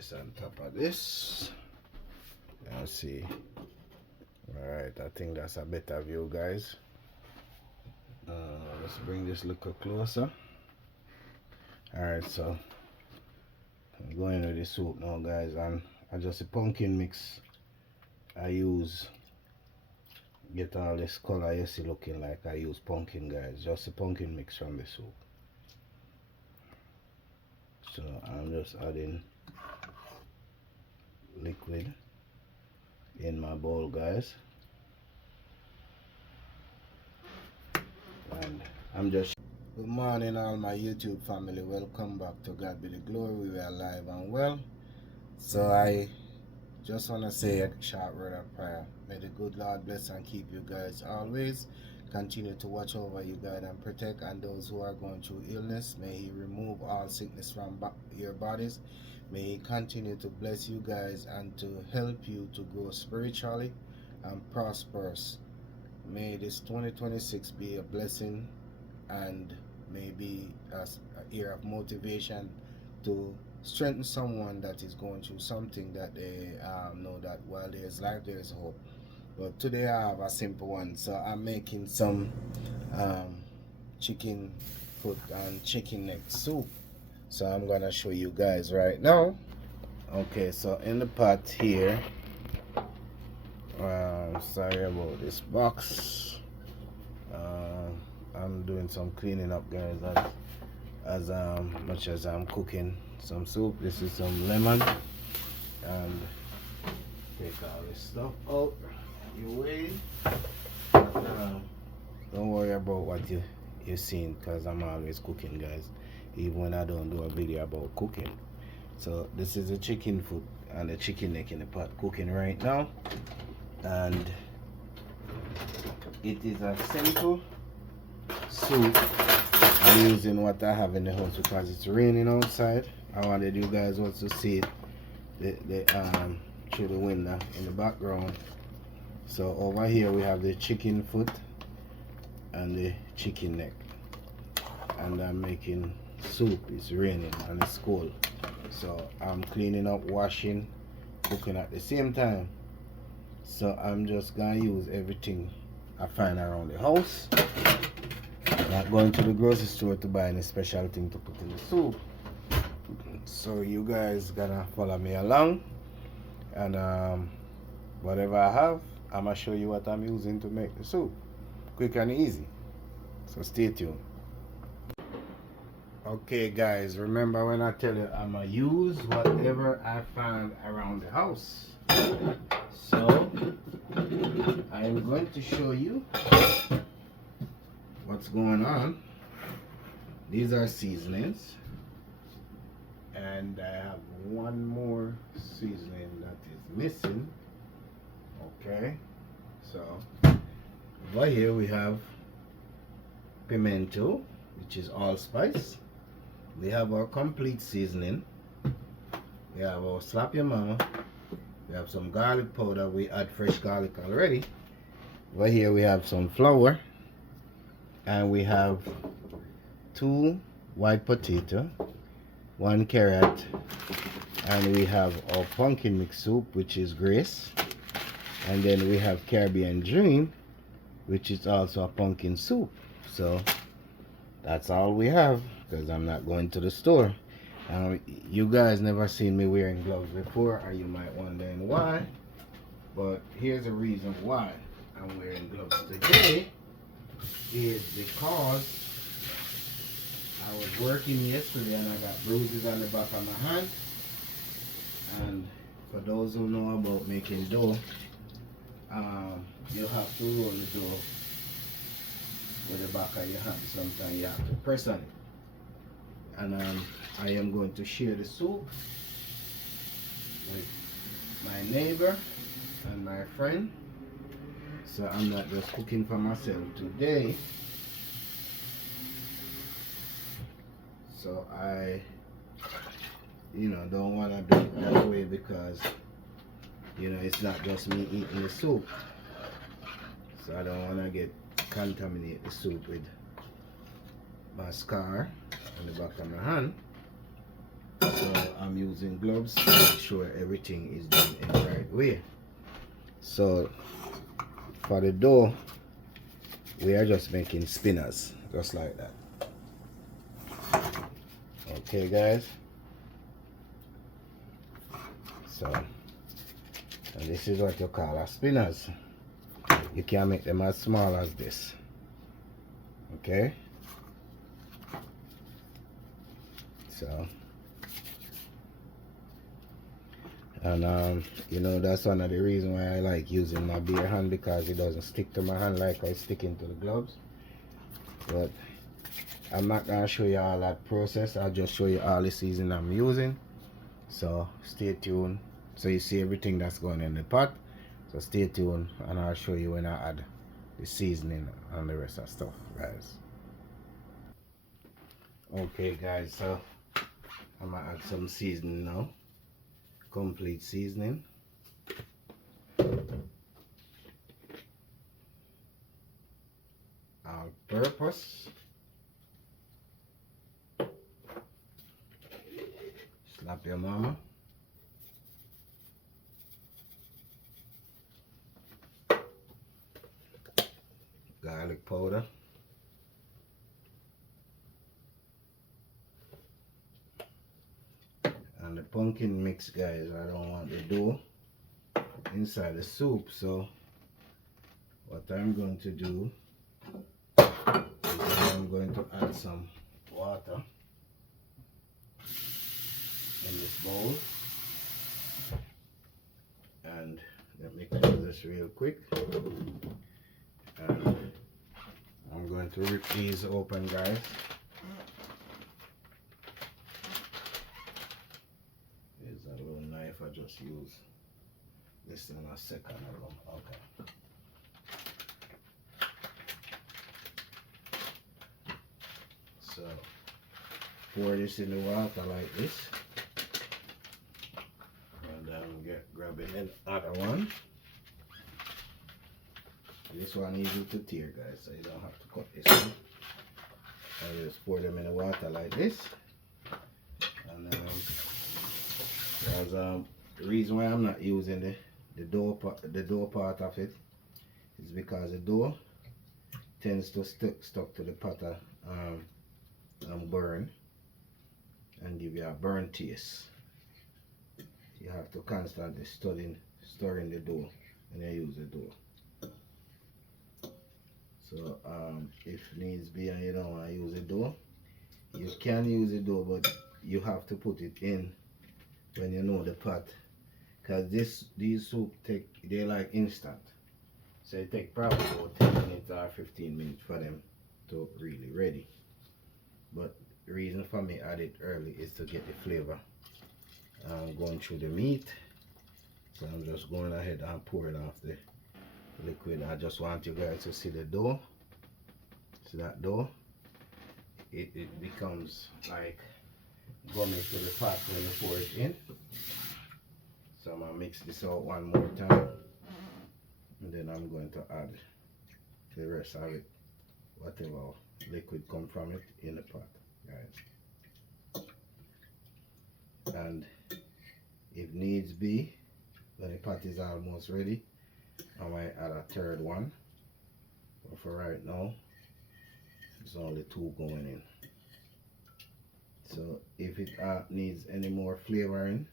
this on top of this. Let's see. Alright, I think that's a better view, guys. Let's bring this a little closer. Alright, so I'm going with the soup now, guys, and I just a pumpkin mix I use. Get all this color you see looking like I use pumpkin, guys. Just a pumpkin mix from the soup. So I'm just adding liquid in my bowl, guys, and I'm just good morning all my YouTube family, welcome back to God Be the Glory. We are alive and well. So I just want to say a short word of prayer. May the good Lord bless and keep you guys always, continue to watch over you guys and protect, and those who are going through illness, may he remove all sickness from your bodies. May he continue to bless you guys and to help you to grow spiritually and prosperous. May this 2026 be a blessing and maybe a year of motivation to strengthen someone that is going through something, that they know that while there's life, there's hope. But today I have a simple one. So I'm making some chicken foot and chicken neck soup. So I'm gonna show you guys right now. Okay, so in the pot here, sorry about this box. I'm doing some cleaning up, guys, as much as I'm cooking some soup. This is some lemon, and take all this stuff out your way. Don't worry about what you're seeing, because I'm always cooking, guys, even when I don't do a video about cooking. So this is the chicken foot and the chicken neck in the pot cooking right now, and it is a simple soup. I'm using what I have in the house because it's raining outside. I wanted you guys also to see it through the window in the background. So over here we have the chicken foot and the chicken neck, and I'm making soup. It's raining and it's cold, so I'm cleaning up, washing, cooking at the same time. So I'm just gonna use everything I find around the house. Not going to the grocery store to buy any special thing to put in the soup. So you guys gonna follow me along, and whatever I have, I'm gonna show you what I'm using to make the soup. Quick and easy. So stay tuned. Okay guys, remember when I tell you I'm gonna use whatever I find around the house. So I'm going to show you what's going on. These are seasonings, and I have one more seasoning that is missing. Okay, so over here we have pimento, which is allspice. We have our complete seasoning. We have our slap your mama. We have some garlic powder. We add fresh garlic already. Over here we have some flour, and we have 2 white potato, 1 carrot, and we have our pumpkin mix soup, which is Grace, and then we have Caribbean Dream, which is also a pumpkin soup. So that's all we have, because I'm not going to the store. You guys never seen me wearing gloves before, or you might wondering why, but here's the reason why I'm wearing gloves today. Is because I was working yesterday and I got bruises on the back of my hand. And for those who know about making dough, you have to roll the dough with the back of your hand. Sometimes you have to press on it. And I am going to share the soup with my neighbor and my friend. So I'm not just cooking for myself today. So I, don't want to do it that way, because, it's not just me eating the soup. So I don't want to contaminate the soup with my scar on the back of my hand. So I'm I'm using gloves to make sure everything is done in the right way. So for the dough, we are just making spinners, just like that. Okay guys, so and this is what you call a spinners. You can make them as small as this. Okay, so and you know, that's one of the reasons why I like using my bare hand, because it doesn't stick to my hand like I stick into the gloves. But I'm not gonna show you all that process. I'll just show you all the seasoning I'm using. So stay tuned so you see everything that's going in the pot. So stay tuned and I'll show you when I add the seasoning and the rest of stuff, guys. Okay guys, so I'm gonna add some seasoning now. Complete seasoning. All purpose. Slap your mama. Garlic powder. And the pumpkin mix, guys, I don't want the dough inside the soup, so what I'm going to do is I'm going to add some water in this bowl. And let me close this real quick. And I'm going to rip these open, guys. Here's a little knife I just used. This in a second ago. Okay. So pour this in the water like this. And then grabbing another one. This one easy to tear, guys, so you don't have to cut this one. I just pour them in the water like this. And the reason why I'm not using the dough part of it is because the dough tends to stuck to the pot and burn and give you a burnt taste. You have to constantly stirring the dough when you use the dough. So if needs be and you don't want to use the dough, you can use the dough, but you have to put it in when you know the pot, because these soup they like instant, so it take probably about 10 minutes or 15 minutes for them to really ready. But the reason for me add it early is to get the flavor going through the meat. So I'm just going ahead and pouring off the liquid. I just want you guys to see the dough. See that dough? It becomes like gummy to the pot when you pour it in. So I'm gonna mix this out one more time, and then I'm going to add the rest of it, whatever liquid come from it, in the pot, guys. And if needs be, when the pot is almost ready, I might add a third one, but for right now it's only 2 going in. So if it needs any more flavoring,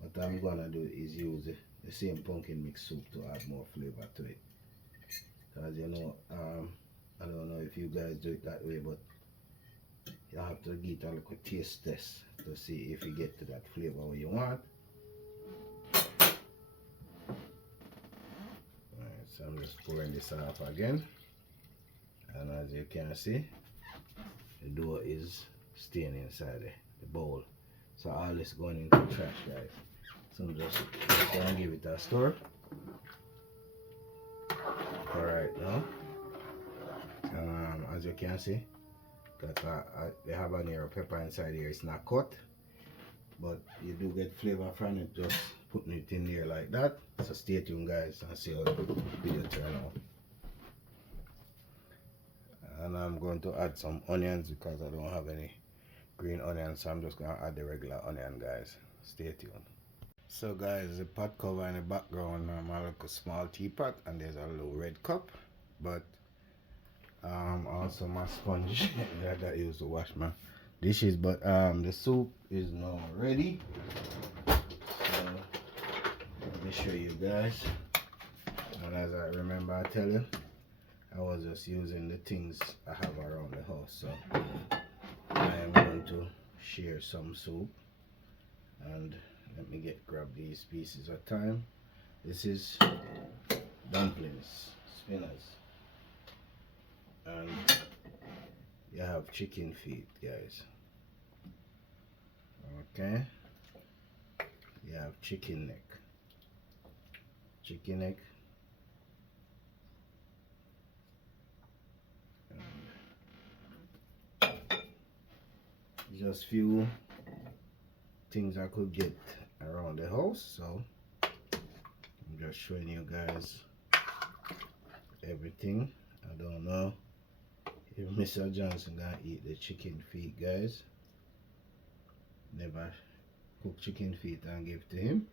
what I'm gonna do is use the same pumpkin mix soup to add more flavor to it. Because you know, I don't know if you guys do it that way, but you have to get a little taste test to see if you get to that flavor what you want. Alright, so I'm just pouring this off again, and as you can see, the dough is staying inside the bowl. So all this going into the trash, guys. So I'm just gonna give it a stir for right now. And as you can see, got the habanero pepper inside here. It's not cut, but you do get flavor from it just putting it in there like that. So stay tuned, guys, and see how the video turn out. And I'm going to add some onions because I don't have any green onion, so I'm just gonna add the regular onion, guys. Stay tuned. So guys, the pot cover in the background, I look a small teapot, and there's a little red cup, but also my sponge that I use to wash my dishes. But the soup is now ready, so let me show you guys. And as I remember, I tell you, I was just using the things I have around the house, so I am going to share some soup. And let me grab these pieces of thyme. This is dumplings, spinners, and you have chicken feet, guys. Okay, you have chicken neck, and just few things I could get around the house, so I'm just showing you guys everything. I don't know if Mr. Johnson gonna eat the chicken feet, guys. Never cook chicken feet and give to him.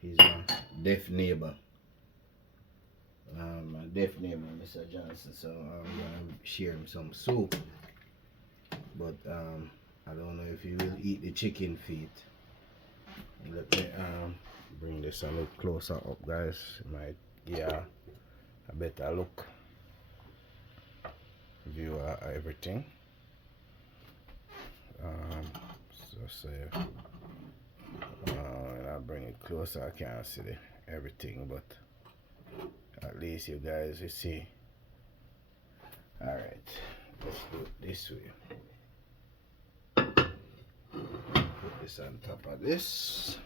He's my deaf neighbor. My deaf neighbor, Mr. Johnson. So I'm gonna share him some soup. But I don't know if he will eat the chicken feet. Let me bring this a little closer up, guys. Might a better look view everything. So say when I bring it closer, I can't see everything, but at least you guys will see. All right, let's do it this way. Put this on top of this.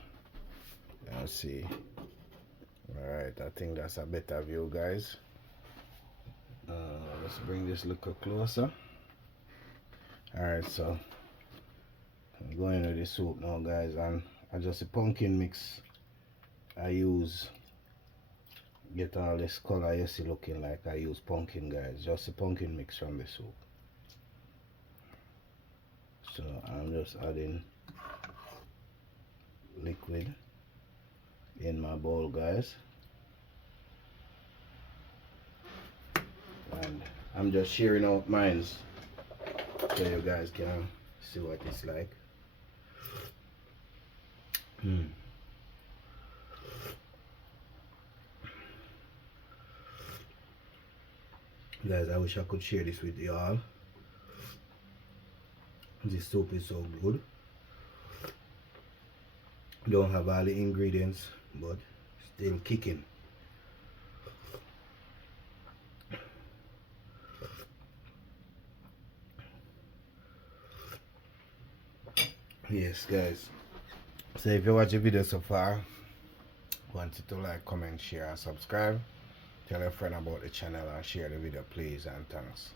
Let's see. Alright, I think that's a better view, guys. Let's bring this a little closer. Alright, so I'm going into the soup now, guys, and I just a pumpkin mix I use. Get all this color you see looking like I use pumpkin, guys. Just a pumpkin mix from the soup. So I'm just adding liquid in my bowl, guys, and I'm just sharing out mine so you guys can see what it's like. Guys, I wish I could share this with y'all. This soup is so good. Don't have all the ingredients, but still kicking. Yes, guys. So if you watch the video so far, want you to like, comment, share, and subscribe. Tell a friend about the channel and share the video, please, and thanks.